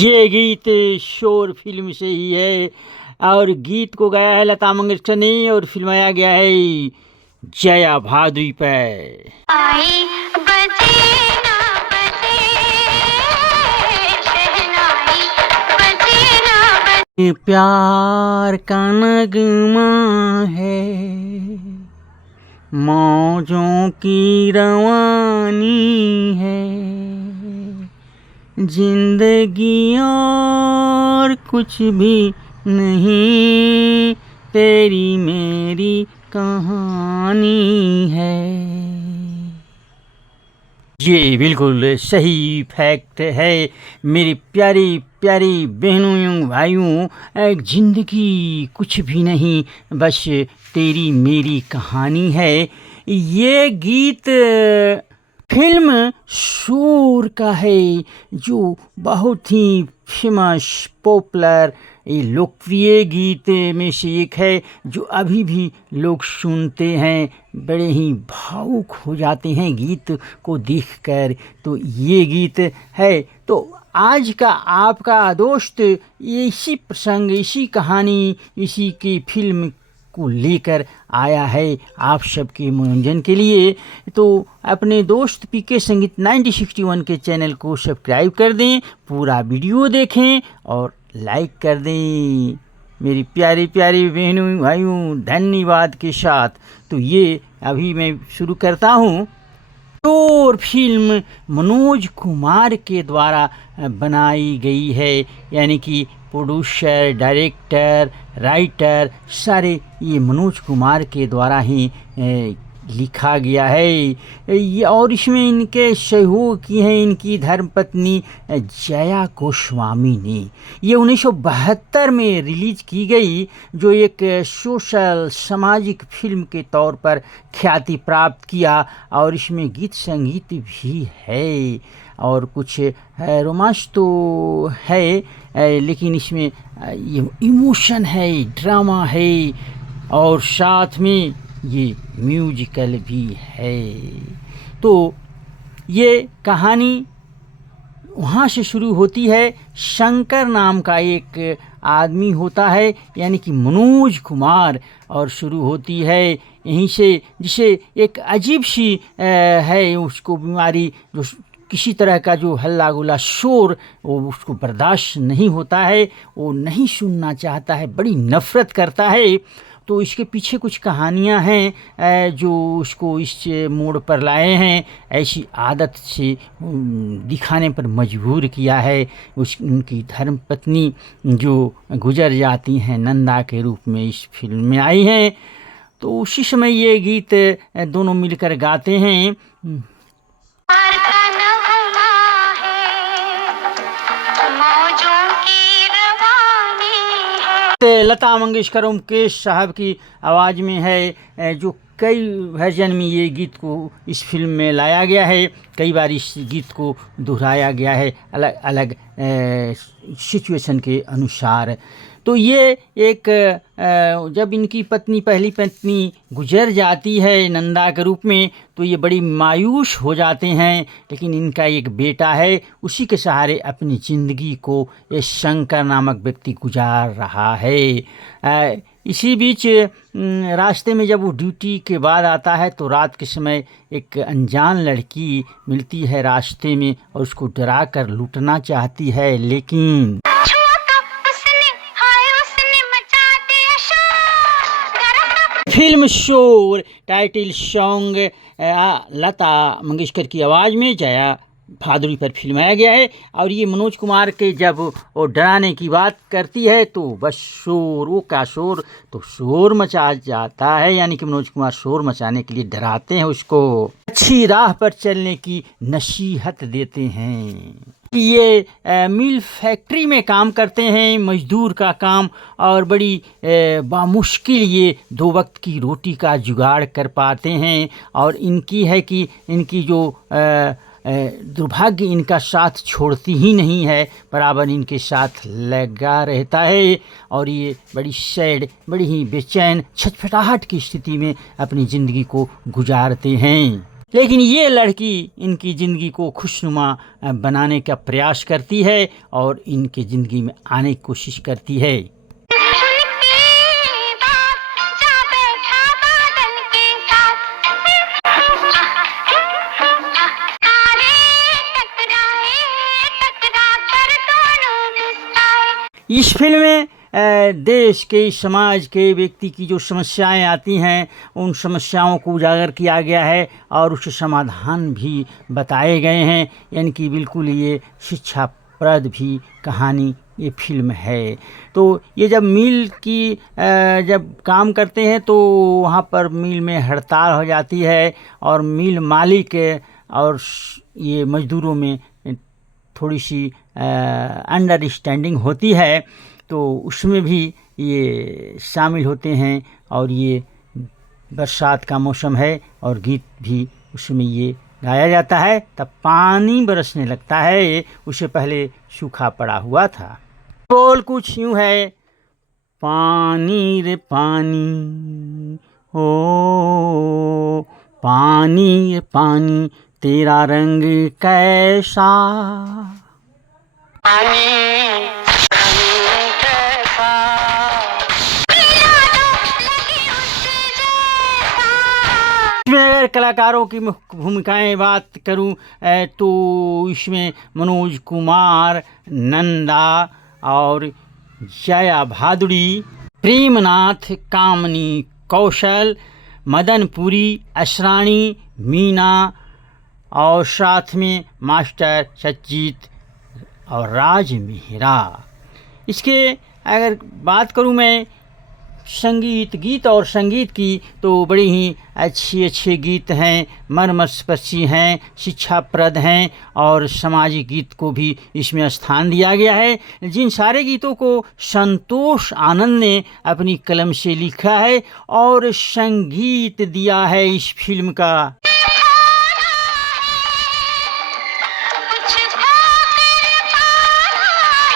ये गीत शोर फिल्म से ही है और गीत को गाया है लता मंगेशकर ने और फिल्माया गया है जया भादुरी पर। आई बजे ना बजे शहनाई बजे ना बजे। प्यार का नगमा है, मौजों की रवानी है, जिंदगी और कुछ भी नहीं, तेरी मेरी कहानी है। ये बिल्कुल सही फैक्ट है मेरी प्यारी प्यारी बहनों एवं भाइयों। जिंदगी कुछ भी नहीं, बस तेरी मेरी कहानी है। ये गीत फिल्म शोर का है जो बहुत ही फेमस पॉपुलर लोकप्रिय गीत में से एक है जो अभी भी लोग सुनते हैं, बड़े ही भावुक हो जाते हैं गीत को देखकर। तो ये गीत है। तो आज का आपका दोस्त इसी प्रसंग, इसी कहानी, इसी की फिल्म को लेकर आया है आप सबके मनोरंजन के लिए। तो अपने दोस्त पीके संगीत 9061 के चैनल को सब्सक्राइब कर दें, पूरा वीडियो देखें और लाइक कर दें मेरी प्यारी प्यारी बहनों भाइयों, धन्यवाद के साथ। तो ये अभी मैं शुरू करता हूँ। शोर फिल्म मनोज कुमार के द्वारा बनाई गई है, यानी कि प्रोड्यूसर, डायरेक्टर, राइटर सारे ये मनोज कुमार के द्वारा ही लिखा गया है। ये और इसमें इनके सहयोग की हैं इनकी धर्मपत्नी जया गोस्वामी ने। ये 1972 में रिलीज की गई, जो एक सोशल सामाजिक फिल्म के तौर पर ख्याति प्राप्त किया। और इसमें गीत संगीत भी है और कुछ रोमांस तो है, लेकिन इसमें ये इमोशन है, ड्रामा है और साथ में ये म्यूजिकल भी है। तो ये कहानी वहाँ से शुरू होती है। शंकर नाम का एक आदमी होता है, यानी कि मनोज कुमार, और शुरू होती है यहीं से, जिसे एक अजीब सी है उसको बीमारी, जो किसी तरह का जो हल्ला गुल्ला शोर वो उसको बर्दाश्त नहीं होता है, वो नहीं सुनना चाहता है, बड़ी नफ़रत करता है। तो इसके पीछे कुछ कहानियां हैं जो उसको इस मोड़ पर लाए हैं, ऐसी आदत से दिखाने पर मजबूर किया है। उनकी धर्मपत्नी जो गुजर जाती हैं नंदा के रूप में इस फिल्म में आई हैं। तो उसी समय ये गीत दोनों मिलकर गाते हैं। लता मंगेशकर और मुकेश साहब की आवाज़ में है, जो कई वर्जन में ये गीत को इस फिल्म में लाया गया है। कई बार इस गीत को दोहराया गया है अलग अलग सिचुएशन के अनुसार। तो ये एक जब इनकी पहली पत्नी गुजर जाती है नंदा के रूप में, तो ये बड़ी मायूस हो जाते हैं। लेकिन इनका एक बेटा है, उसी के सहारे अपनी ज़िंदगी को ये शंकर नामक व्यक्ति गुजार रहा है। इसी बीच रास्ते में जब वो ड्यूटी के बाद आता है तो रात के समय एक अनजान लड़की मिलती है रास्ते में और उसको डरा कर लूटना चाहती है, लेकिन फिल्म शोर टाइटल सॉन्ग लता मंगेशकर की आवाज़ में जया भादुरी पर फिल्माया गया है। और ये मनोज कुमार के जब वो डराने की बात करती है तो बस शोर, वो का शोर, तो शोर मचा जाता है, यानी कि मनोज कुमार शोर मचाने के लिए डराते हैं उसको, अच्छी राह पर चलने की नसीहत देते हैं। ये मिल फैक्ट्री में काम करते हैं, मजदूर का काम, और बड़ी बामुश्किल ये 2 वक्त की रोटी का जुगाड़ कर पाते हैं। और इनकी है कि इनकी जो दुर्भाग्य इनका साथ छोड़ती ही नहीं है, बराबर इनके साथ लगा रहता है। और ये बड़ी सैड, बड़ी ही बेचैन, छटपटाहट की स्थिति में अपनी ज़िंदगी को गुजारते हैं। लेकिन ये लड़की इनकी ज़िंदगी को खुशनुमा बनाने का प्रयास करती है और इनकी ज़िंदगी में आने की कोशिश करती है। सुन के बात जा बैठा बादल के साथ तारे टकरा कर दोनों मुस्काए। इस फिल्म में देश के, समाज के, व्यक्ति की जो समस्याएं आती हैं उन समस्याओं को उजागर किया गया है और उसके समाधान भी बताए गए हैं। यानी कि बिल्कुल ये शिक्षाप्रद भी कहानी ये फिल्म है। तो ये जब मिल की जब काम करते हैं तो वहाँ पर मिल में हड़ताल हो जाती है और मिल मालिक और ये मज़दूरों में थोड़ी सी अंडरस्टैंडिंग होती है, तो उसमें भी ये शामिल होते हैं। और ये बरसात का मौसम है और गीत भी उसमें ये गाया जाता है। तब पानी बरसने लगता है, उससे पहले सूखा पड़ा हुआ था। बोल कुछ यूँ है, पानी रे पानी हो, पानी रे पानी तेरा रंग कैसा, इसमें अगर कलाकारों की भूमिकाएं बात करूं तो इसमें मनोज कुमार, नंदा और जया भादुड़ी, प्रेमनाथ, कामनी कौशल, मदनपुरी, असरानी, मीना और साथ में मास्टर सज्जीत और राज मेहरा। इसके अगर बात करूं मैं गीत और संगीत की, तो बड़े ही अच्छे गीत हैं, मर्मस्पर्शी हैं, शिक्षाप्रद हैं और सामाजिक गीत को भी इसमें स्थान दिया गया है। जिन सारे गीतों को संतोष आनंद ने अपनी कलम से लिखा है और संगीत दिया है इस फिल्म का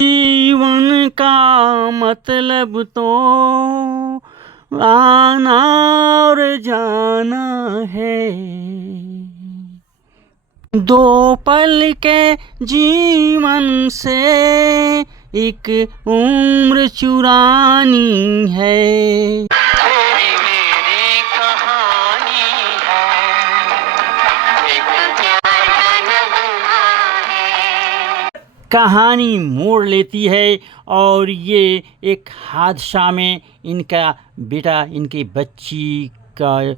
जीवन का मतलब तो आना और जाना है, दो पल के जीवन से एक उम्र चुरानी है। कहानी मोड़ लेती है और ये एक हादसा में इनका बेटा, इनके बच्ची का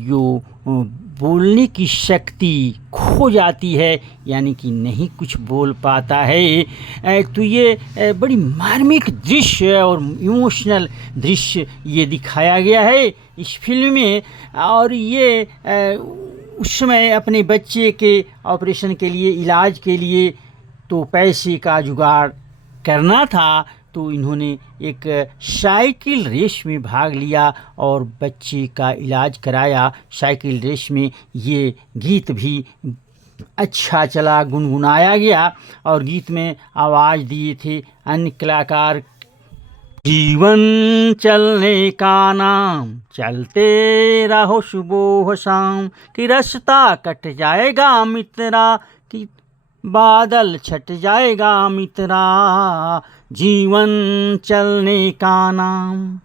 जो बोलने की शक्ति खो जाती है, यानी कि नहीं कुछ बोल पाता है। तो ये बड़ी मार्मिक दृश्य और इमोशनल दृश्य ये दिखाया गया है इस फिल्म में। और ये उस समय अपने बच्चे के ऑपरेशन के लिए, इलाज के लिए तो पैसे का जुगाड़ करना था, तो इन्होंने एक साइकिल रेस में भाग लिया और बच्चे का इलाज कराया। साइकिल रेस में ये गीत भी अच्छा चला, गुनगुनाया गया और गीत में आवाज़ दिए थे अन्य कलाकार। जीवन चलने का नाम, चलते रहो सुबह शाम, कि रास्ता कट जाएगा मित्रा, कि बादल छट जाएगा मित्रा, जीवन चलने का नाम।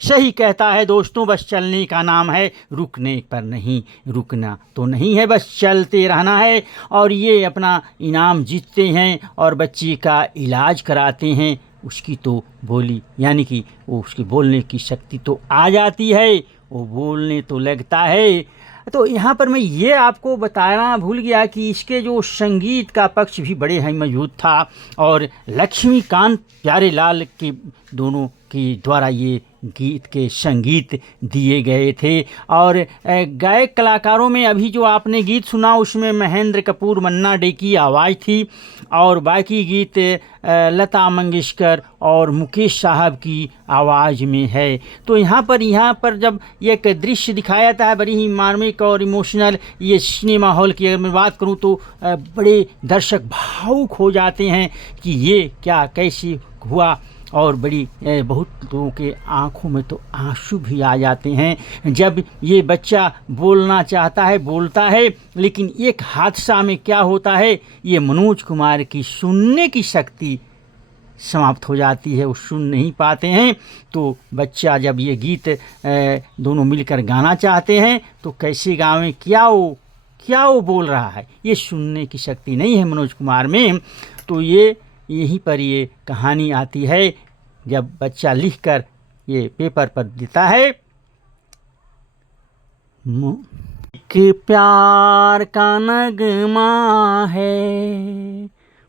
सही कहता है दोस्तों, बस चलने का नाम है, रुकने पर नहीं, रुकना तो नहीं है, बस चलते रहना है। और ये अपना इनाम जीतते हैं और बच्चे का इलाज कराते हैं। उसकी तो बोली, यानी कि वो उसकी बोलने की शक्ति तो आ जाती है, वो बोलने तो लगता है। तो यहाँ पर मैं ये आपको बताना भूल गया कि इसके जो संगीत का पक्ष भी बड़े ही मजबूत था और लक्ष्मीकांत प्यारेलाल के दोनों के द्वारा ये गीत के संगीत दिए गए थे। और गायक कलाकारों में अभी जो आपने गीत सुना उसमें महेंद्र कपूर मन्ना डे की आवाज़ थी, और बाकी गीत लता मंगेशकर और मुकेश साहब की आवाज़ में है। तो यहाँ पर जब एक दृश्य दिखाया जाता है बड़ी ही मार्मिक और इमोशनल, ये सिनेमा हॉल की अगर मैं बात करूँ तो बड़े दर्शक भावुक हो जाते हैं कि ये क्या कैसे हुआ, और बड़ी बहुत लोगों के आंखों में तो आंसू भी आ जाते हैं जब ये बच्चा बोलना चाहता है, बोलता है, लेकिन एक हादसा में क्या होता है, ये मनोज कुमार की सुनने की शक्ति समाप्त हो जाती है, वो सुन नहीं पाते हैं। तो बच्चा जब ये गीत दोनों मिलकर गाना चाहते हैं तो कैसे गावें, क्या वो बोल रहा है, ये सुनने की शक्ति नहीं है मनोज कुमार में। तो यहीं पर ये कहानी आती है जब बच्चा लिखकर ये पेपर पर देता है। एक प्यार का नगमा है,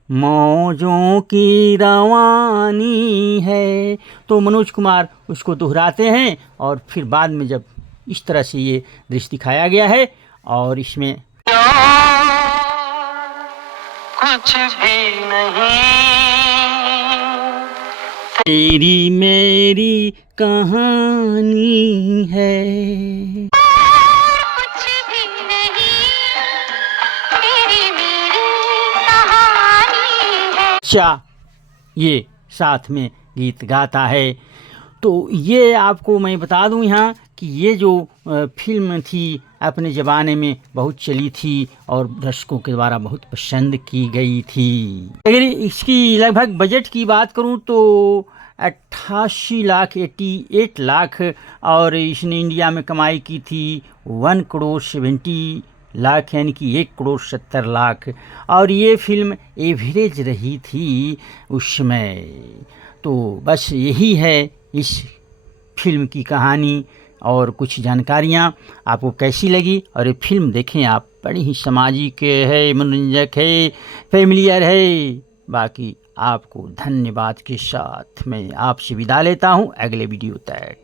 मौजों की रवानी है। तो मनोज कुमार उसको दोहराते हैं और फिर बाद में जब इस तरह से ये दृश्य दिखाया गया है, और इसमें कुछ भी नहीं, तेरी मेरी कहानी है। कुछ भी नहीं, तेरी मेरी कहानी है। अच्छा, ये साथ में गीत गाता है। तो ये आपको मैं बता दूं यहाँ कि ये जो फिल्म थी अपने ज़माने में बहुत चली थी और दर्शकों के द्वारा बहुत पसंद की गई थी। अगर इसकी लगभग बजट की बात करूं तो 88 लाख 88 लाख, और इसने इंडिया में कमाई की थी 1 करोड़ 70 लाख, यानी कि 1 करोड़ 70 लाख। और ये फिल्म एवरेज रही थी उस समय। तो बस यही है इस फिल्म की कहानी और कुछ जानकारियाँ। आपको कैसी लगी, और ये फिल्म देखें आप, बड़ी ही सामाजिक है, मनोरंजक है, फैमिलियर है। बाकी आपको धन्यवाद के साथ मैं आपसे विदा लेता हूँ, अगले वीडियो तक।